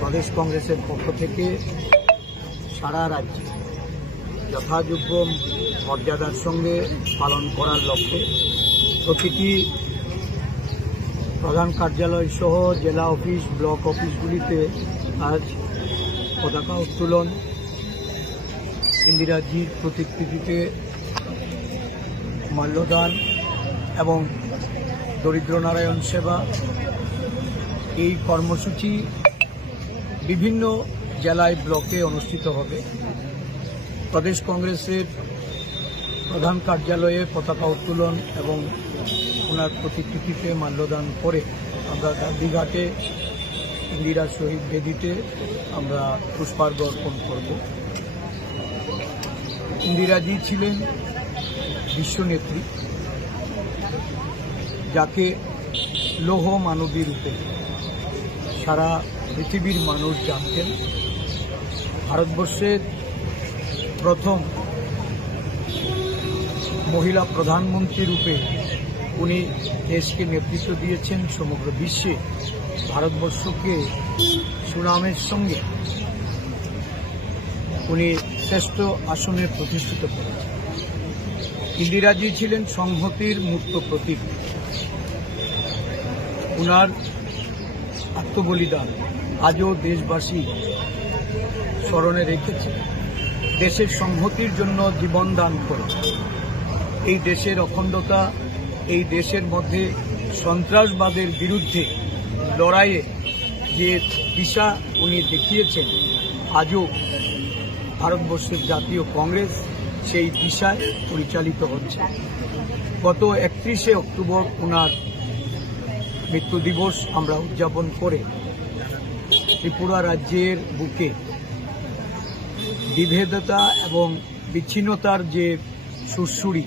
প্রদেশ কংগ্রেসের পক্ষ থেকে সারা রাজ্যে যথাযোগ্য মর্যাদার সঙ্গে পালন করার লক্ষ্যে প্রতিটি প্রধান কার্যালয় সহ জেলা অফিস, ব্লক অফিসগুলিতে আজ পতাকা উত্তোলন। ইন্দিরাজির প্রতিকৃতিতে মাল্যদান এবং দরিদ্র নারায়ণ সেবা। এই কর্মসূচি বিভিন্ন জেলায় ব্লকে অনুষ্ঠিত হবে। প্রদেশ কংগ্রেসের প্রধান কার্যালয়ে পতাকা উত্তোলন এবং ওনার প্রতিকৃতিতে মাল্যদান করে আমরা গান্ধীঘাটে ইন্দিরা শহীদ বেদিতে আমরা পুষ্পার্ঘ অর্পণ করব। ইন্দিরাজি ছিলেন বিশ্বনেত্রী যাকে লৌহ মানবী রূপে সারা পৃথিবীর মানুষ জানতেন। ভারতবর্ষের প্রথম মহিলা প্রধানমন্ত্রী রূপে উনি দেশকে নেতৃত্ব দিয়েছেন সমগ্র বিশ্বে। ভারতবর্ষকে সুনামের সঙ্গে উনি শ্রেষ্ঠ আসনে প্রতিষ্ঠিত করেছেন। ইন্দিরাজি ছিলেন সংহতির মূর্ত প্রতীক। উনার আত্মবলিদান আজও দেশবাসী স্মরণে রেখেছে। দেশের সংহতির জন্য জীবন দান করে এই দেশের অখণ্ডতা, এই দেশের মধ্যে সন্ত্রাসবাদের বিরুদ্ধে লড়াইয়ে যে দিশা উনি দেখিয়েছেন, আজও ভারতবর্ষের জাতীয় কংগ্রেস সেই দিশায় পরিচালিত হচ্ছে। গত একত্রিশে অক্টোবর ওনার মৃত্যু দিবস আমরা উদযাপন করে ত্রিপুরা রাজ্যের বুকে বিভেদতা এবং বিচ্ছিন্নতার যে সুরসুরি,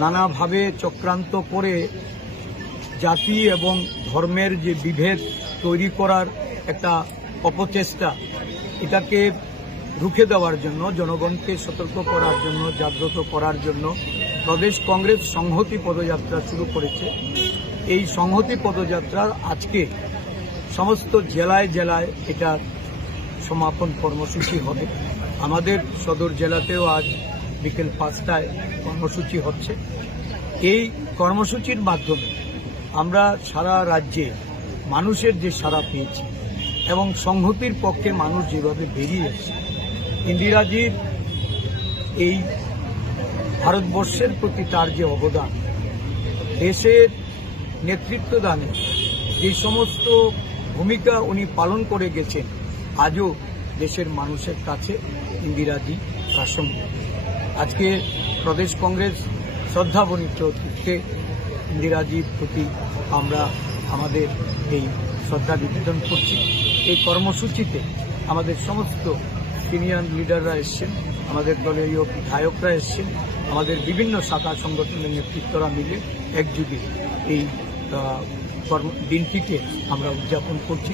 নানাভাবে চক্রান্ত করে জাতি এবং ধর্মের যে বিভেদ তৈরি করার একটা অপচেষ্টা, এটাকে রুখে দেওয়ার জন্য, জনগণকে সতর্ক করার জন্য, জাগ্রত করার জন্য, প্রদেশ কংগ্রেস সংহতি পদযাত্রা শুরু করেছে। এই সংহতি পদযাত্রা আজকে সমস্ত জেলায় জেলায় এটা সমাপন কর্মসূচি হবে। আমাদের সদর জেলাতেও আজ বিকেল পাঁচটায় কর্মসূচি হচ্ছে। এই কর্মসূচির মাধ্যমে আমরা সারা রাজ্যে মানুষের যে সাড়া পেয়েছি এবং সংহতির পক্ষে মানুষ যেভাবে বেরিয়ে এসেছে, ইন্দিরাজির এই ভারতবর্ষের প্রতি তার যে অবদান, দেশের নেতৃত্ব দানে যে সমস্ত ভূমিকা উনি পালন করে গেছেন, আজও দেশের মানুষের কাছে ইন্দিরাজি প্রাসঙ্গিক। আজকে প্রদেশ কংগ্রেস শ্রদ্ধাবনিত অতীতকে ইন্দিরাজির প্রতি আমরা আমাদের এই শ্রদ্ধা নিবেদন করছি। এই কর্মসূচিতে আমাদের সমস্ত সিনিয়র লিডাররা এসছেন, আমাদের দলীয় বিধায়করা এসছেন, আমাদের বিভিন্ন শাখা সংগঠনের নেতৃত্বরা মিলে একযুগে এই দিন দিনটিকে আমরা উদযাপন করছি।